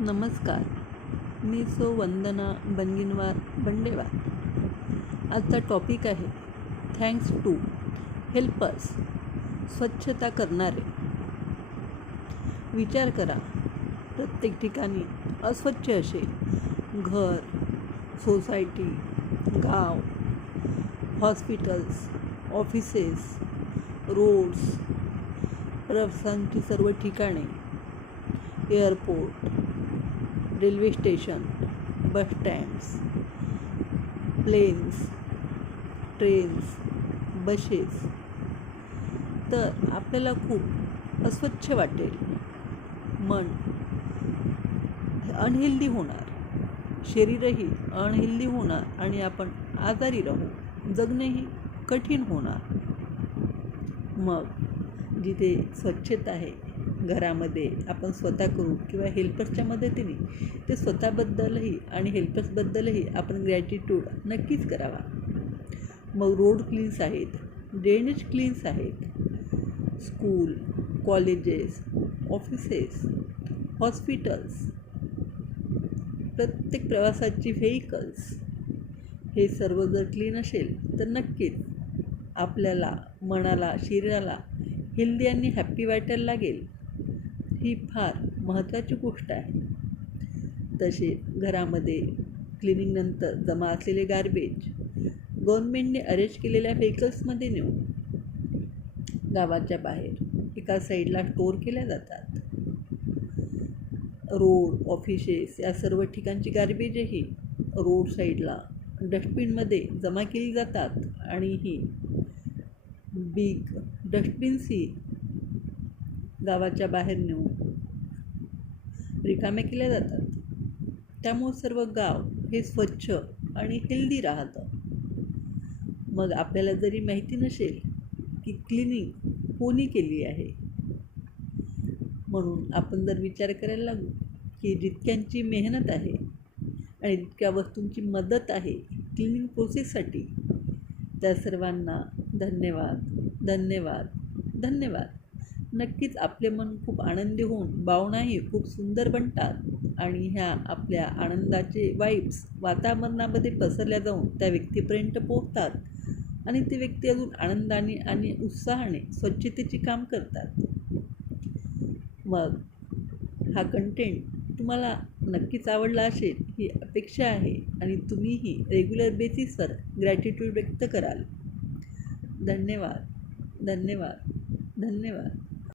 नमस्कार, मी वंदना बनगिनवार बंडेवार. आजचा टॉपिक आहे थँक्स टू हेल्पर्स, स्वच्छता करणारे. विचार करा, प्रत्येक ठिकाणी अस्वच्छ असेल. घर, सोसायटी, गाव, हॉस्पिटल्स, ऑफिसेस, रोड्स, प्रवासांची सर्व ठिकाणे, एअरपोर्ट, रेल्वे स्टेशन, बस स्टँड्स, प्लेन्स, ट्रेन्स, बसेस. तर आपल्याला खूप अस्वच्छ वाटेल, मन अनहेल्दी होणार, शरीरही अनहेल्दी होणार आणि आपण आजारी राहू, जगणेही कठीण होणार. मग जिथे स्वच्छता आहे घरामध्ये आपण स्वतः करू किंवा हेल्पर्सच्या मदतीने, ते स्वतःबद्दलही आणि हेल्पर्सबद्दलही आपण ग्रॅटिट्यूड नक्कीच करावा. मग रोड क्लीन्स आहेत, ड्रेनेज क्लीन्स आहेत, स्कूल, कॉलेजेस, ऑफिसेस, हॉस्पिटल्स, प्रत्येक प्रवासाची व्हेकल्स, हे सर्व जर क्लीन असेल तर नक्कीच आपल्याला मनाला, शरीराला हेल्दी आणि हॅप्पी वाटायला लागेल. ही फार महत्त्वाची गोष्ट आहे. तसेच घरामध्ये क्लिनिंगनंतर जमा असलेले गार्बेज गव्हर्नमेंटने अरेंज केलेल्या व्हेकल्समध्ये नेऊन गावाच्या बाहेर एका साईडला स्टोअर केल्या जातात. रोड, ऑफिसेस या सर्व ठिकाणची गार्बेजही रोड साईडला डस्टबिनमध्ये जमा केली जातात आणि ही बिग डस्टबिन्सही गावाच्या बाहेर नेऊन रिकामे केल्या जातात. त्यामुळे सर्व गाव हे स्वच्छ आणि हेल्दी राहतं. मग आपल्याला जरी माहिती नसेल की क्लिनिंग कोणी केली आहे, म्हणून आपण जर विचार करायला लागू की जितक्यांची मेहनत आहे आणि जितक्या वस्तूंची मदत आहे क्लिनिंग प्रोसेससाठी, त्या सर्वांना धन्यवाद, धन्यवाद, धन्यवाद. नक्कीच आपले मन खूप आनंदी होऊन भावनाही खूप सुंदर बनतात आणि ह्या आपल्या आनंदाचे वाईब्स वातावरणामध्ये पसरल्या जाऊन त्या व्यक्तीपर्यंत पोहोचतात आणि ती व्यक्ती अजून आनंदाने आणि उत्साहाने स्वच्छतेचे काम करतात. मग हा कंटेंट तुम्हाला नक्कीच आवडला असेल ही अपेक्षा आहे आणि तुम्हीही रेग्युलर बेसिसवर ग्रॅटिट्यूड व्यक्त कराल. धन्यवाद, धन्यवाद, धन्यवाद.